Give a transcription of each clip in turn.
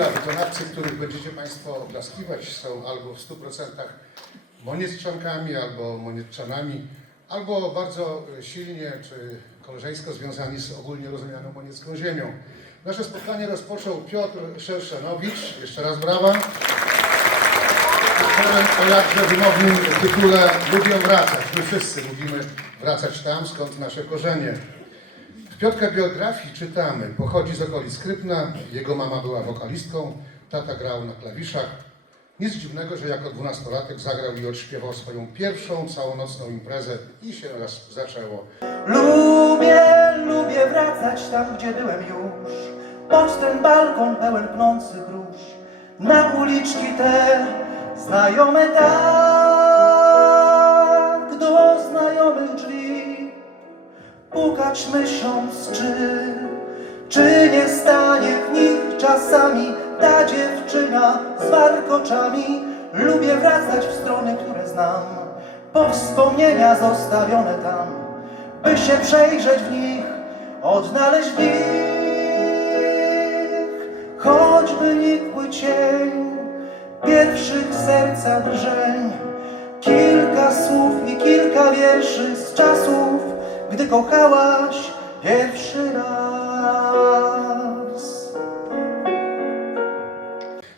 chwila. Wykonawcy, których będziecie Państwo oklaskiwać, są albo w 100% monieczankami, albo monieczanami, albo bardzo silnie czy koleżeńsko związani z ogólnie rozumianą moniecką ziemią. Nasze spotkanie rozpoczął Piotr Szerszenowicz. Jeszcze raz brawa. Utworem o jakże wymownym tytule Lubię wracać. My wszyscy lubimy wracać tam, skąd nasze korzenie. Piotrka biografii czytamy, pochodzi z okolic Skrypna, jego mama była wokalistką, tata grał na klawiszach. Nic dziwnego, że jako dwunastolatek zagrał i odśpiewał swoją pierwszą całonocną imprezę i się raz zaczęło. Lubię, lubię wracać tam, gdzie byłem już. Pod ten balkon pełen pnących róż Na uliczki te znajome tak Pukać myśląc, czy Czy nie stanie w nich czasami Ta dziewczyna z warkoczami? Lubię wracać w strony, które znam. Po wspomnienia zostawione tam by się przejrzeć w nich, odnaleźć w nich. Choćby nikły cień pierwszych serca drżeń. Kilka słów i kilka wierszy z czasów, gdy kochałaś pierwszy raz.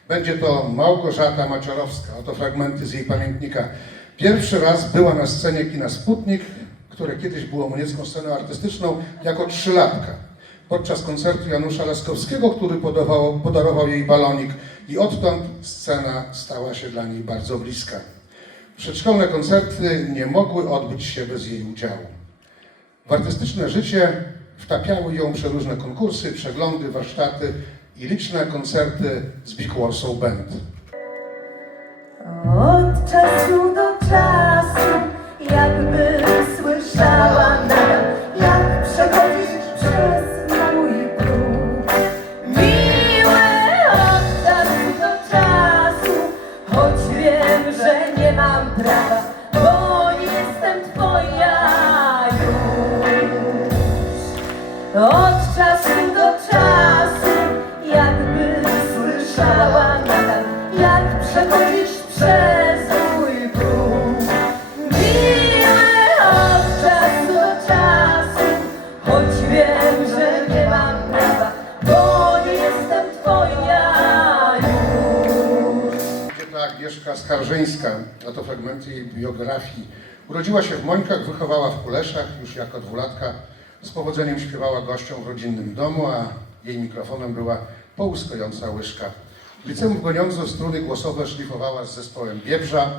Będzie to Małgorzata Maciarowska. Oto fragmenty z jej pamiętnika. Pierwszy raz była na scenie kina Sputnik, które kiedyś było moniecką sceną artystyczną, jako trzylatka. Podczas koncertu Janusza Laskowskiego, który podawał, podarował jej balonik i odtąd scena stała się dla niej bardzo bliska. Przedszkolne koncerty nie mogły odbyć się bez jej udziału. W artystyczne życie wtapiały ją przeróżne konkursy, przeglądy, warsztaty i liczne koncerty z Big Warsaw Band. Od czasu do czasu, jakby Skarżyńska, oto fragmenty jej biografii. Urodziła się w Mońkach, wychowała w Kuleszach, już jako dwulatka z powodzeniem śpiewała gościom w rodzinnym domu, a jej mikrofonem była połuskająca łyżka. W liceum w struny głosowe szlifowała z zespołem Biebrza.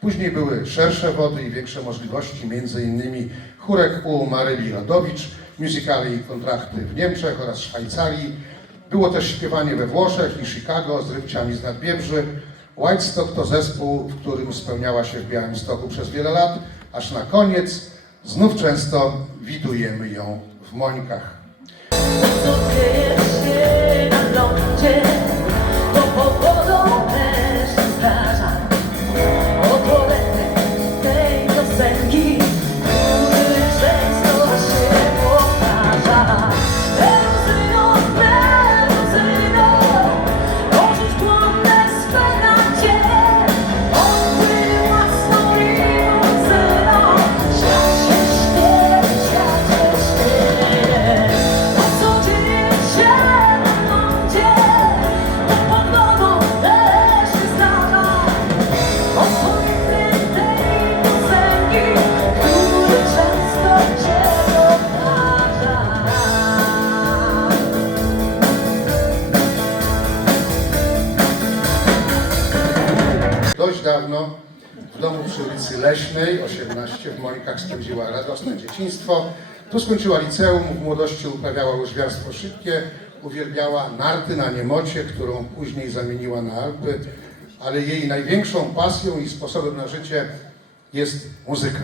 Później były szersze wody i większe możliwości, innymi chórek u Maryli Rodowicz, musicale i kontrakty w Niemczech oraz Szwajcarii. Było też śpiewanie we Włoszech i Chicago z rybciami z Nadbiebrzy. White Stock to zespół, w którym spełniała się w Białymstoku przez wiele lat, aż na koniec znów często widujemy ją w Mońkach. Dzieje się na lądzie, to pogodą dzieciństwo. Tu skończyła liceum, w młodości uprawiała łyżwiarstwo szybkie, uwielbiała narty na Niemocie, którą później zamieniła na Alpy, ale jej największą pasją i sposobem na życie jest muzyka.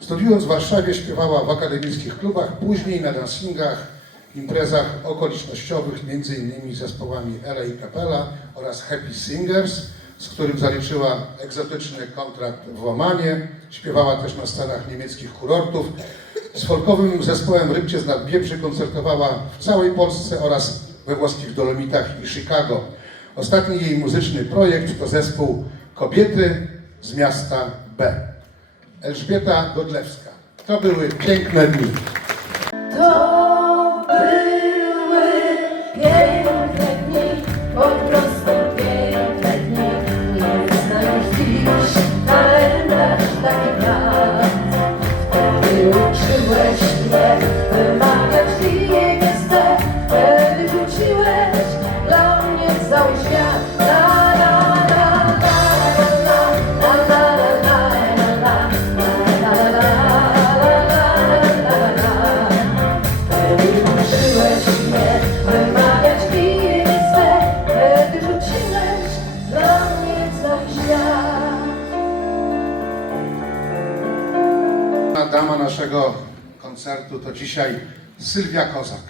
Studiując w Warszawie śpiewała w akademickich klubach, później na dancingach, imprezach okolicznościowych, m.in. zespołami LA Capella oraz Happy Singers, z którym zaliczyła egzotyczny kontrakt w Omanie. Śpiewała też na scenach niemieckich kurortów. Z folkowym zespołem Rybcie z Nadbiebrzy koncertowała w całej Polsce oraz we włoskich Dolomitach i Chicago. Ostatni jej muzyczny projekt to zespół Kobiety z miasta B. Elżbieta Godlewska. To były piękne dni. Koncertu to dzisiaj Sylwia Kozak.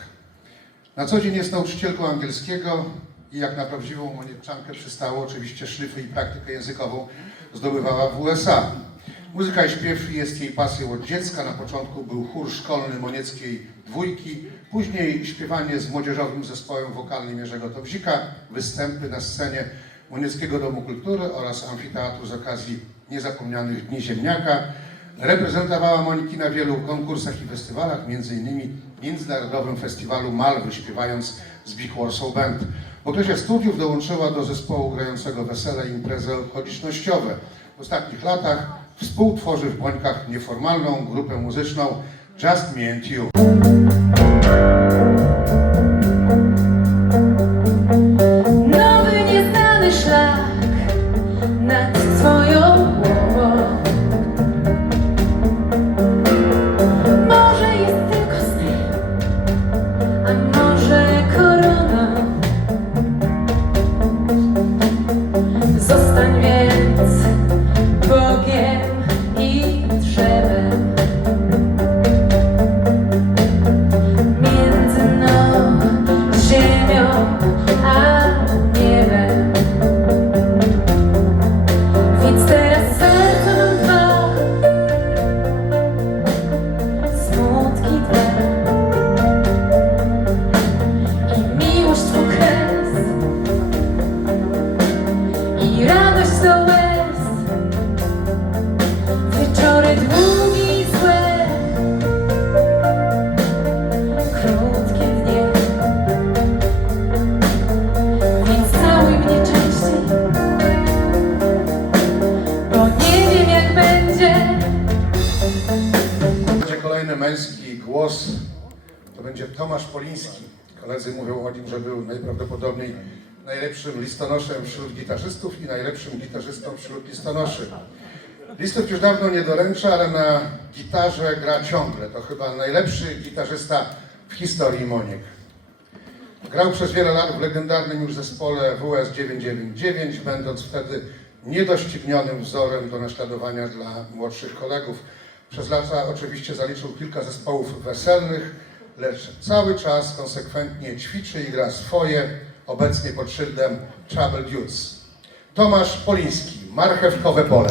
Na co dzień jest nauczycielką angielskiego i jak na prawdziwą monieczankę przystało oczywiście szlify i praktykę językową zdobywała w USA. Muzyka i śpiew jest jej pasją od dziecka. Na początku był chór szkolny Monieckiej Dwójki, później śpiewanie z młodzieżowym zespołem wokalnym Jerzego Tomzika, występy na scenie Monieckiego Domu Kultury oraz amfiteatru z okazji niezapomnianych Dni Ziemniaka. Reprezentowała Moniki na wielu konkursach i festiwalach, m.in. Międzynarodowym Festiwalu Malwy, śpiewając z Big Warsaw Band. W okresie studiów dołączyła do zespołu grającego wesele i imprezy okolicznościowe. W ostatnich latach współtworzy w Bońkach nieformalną grupę muzyczną Just Me and You. Kolejny męski głos. To będzie Tomasz Poliński. Koledzy mówią o nim, że był najprawdopodobniej najlepszym listonoszem wśród gitarzystów i najlepszym gitarzystą wśród listonoszy. Listów już dawno nie doręcza, ale na gitarze gra ciągle. To chyba najlepszy gitarzysta w historii Moniek. Grał przez wiele lat w legendarnym już zespole WS 999, będąc wtedy niedoścignionym wzorem do naśladowania dla młodszych kolegów. Przez lata oczywiście zaliczył kilka zespołów weselnych, lecz cały czas konsekwentnie ćwiczy i gra swoje, obecnie pod szyldem Trouble Dudes. Tomasz Poliński, Marchewkowe Pole.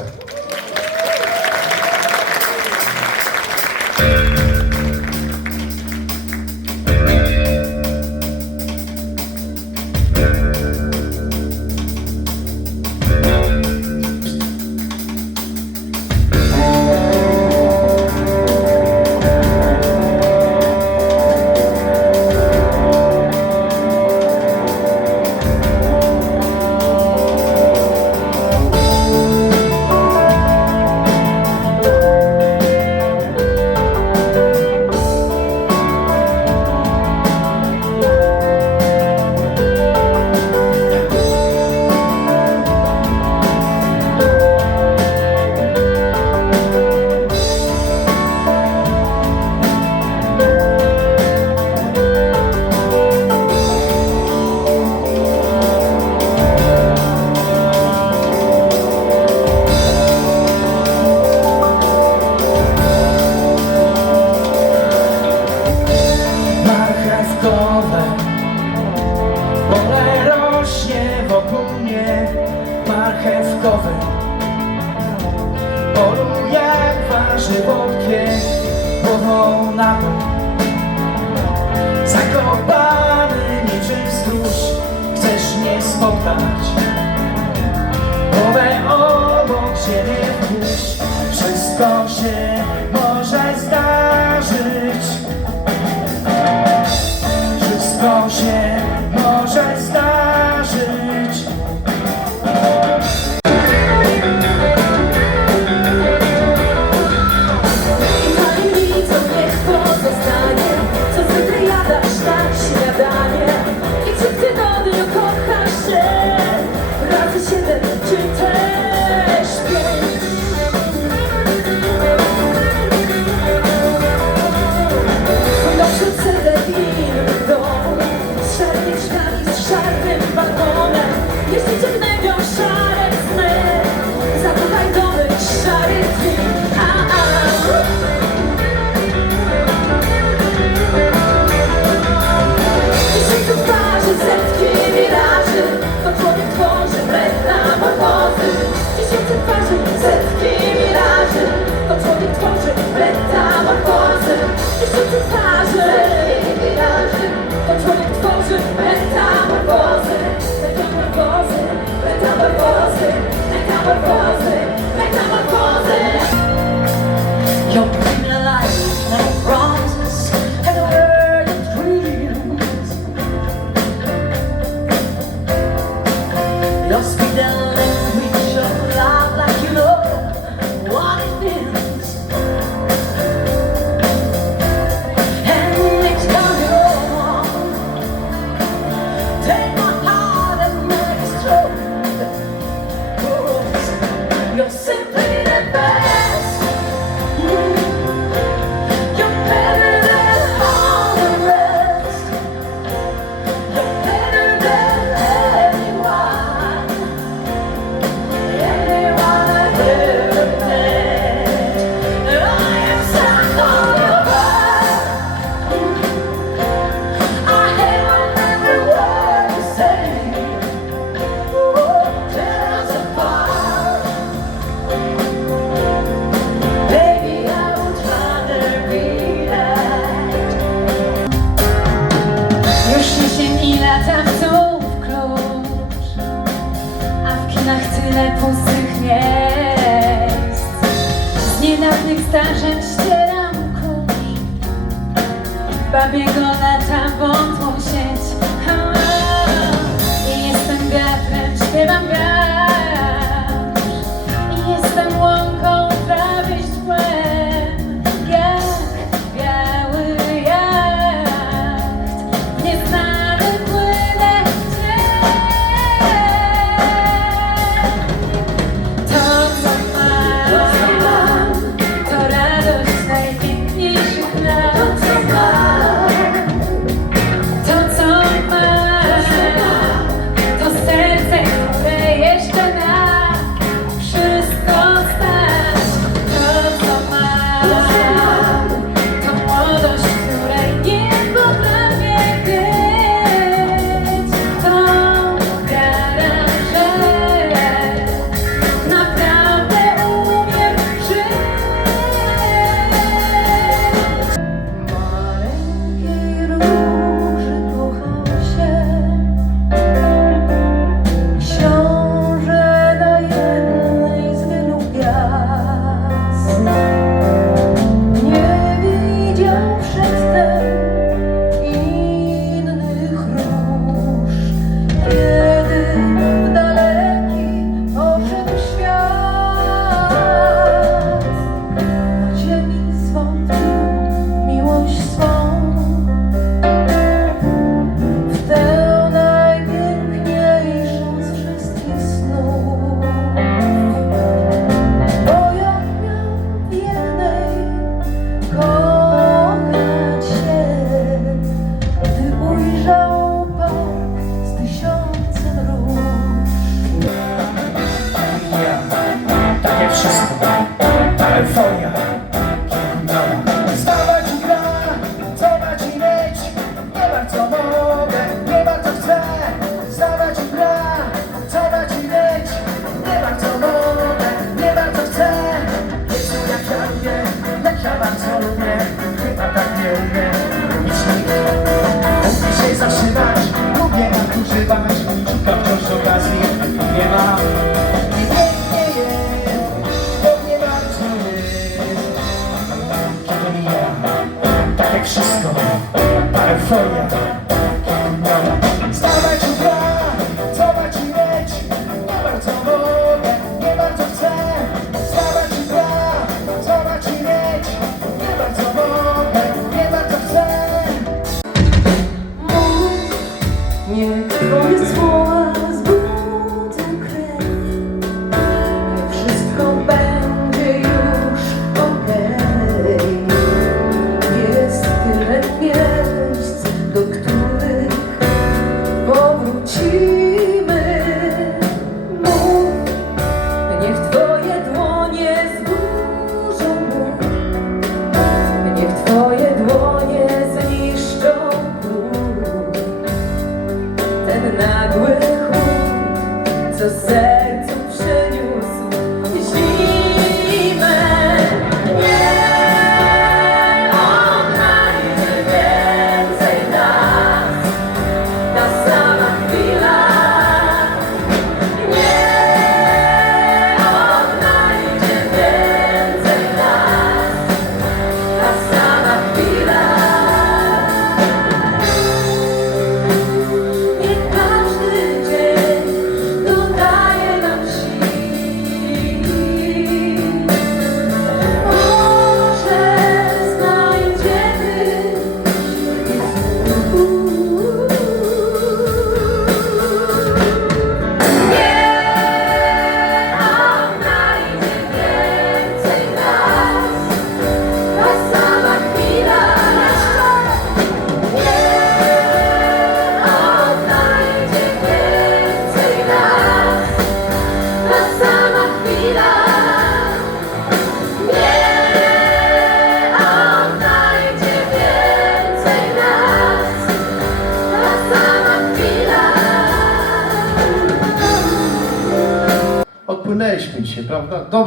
Oh.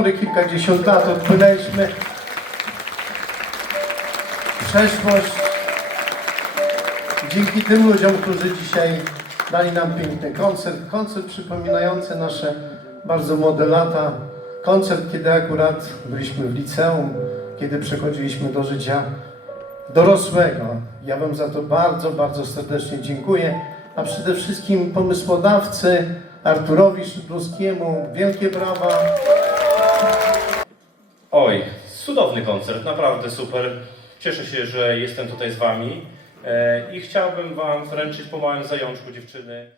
Dobre kilkadziesiąt lat odpłynęliśmy. Przeszłość. Dzięki tym ludziom, którzy dzisiaj dali nam piękny koncert. Koncert przypominający nasze bardzo młode lata. Koncert, kiedy akurat byliśmy w liceum, kiedy przechodziliśmy do życia dorosłego. Ja Wam za to bardzo, bardzo serdecznie dziękuję. A przede wszystkim pomysłodawcy Arturowi Szydlowskiemu wielkie brawa. Oj, cudowny koncert, naprawdę super. Cieszę się, że jestem tutaj z Wami e, i chciałbym Wam wręczyć po małym zajączku dziewczyny.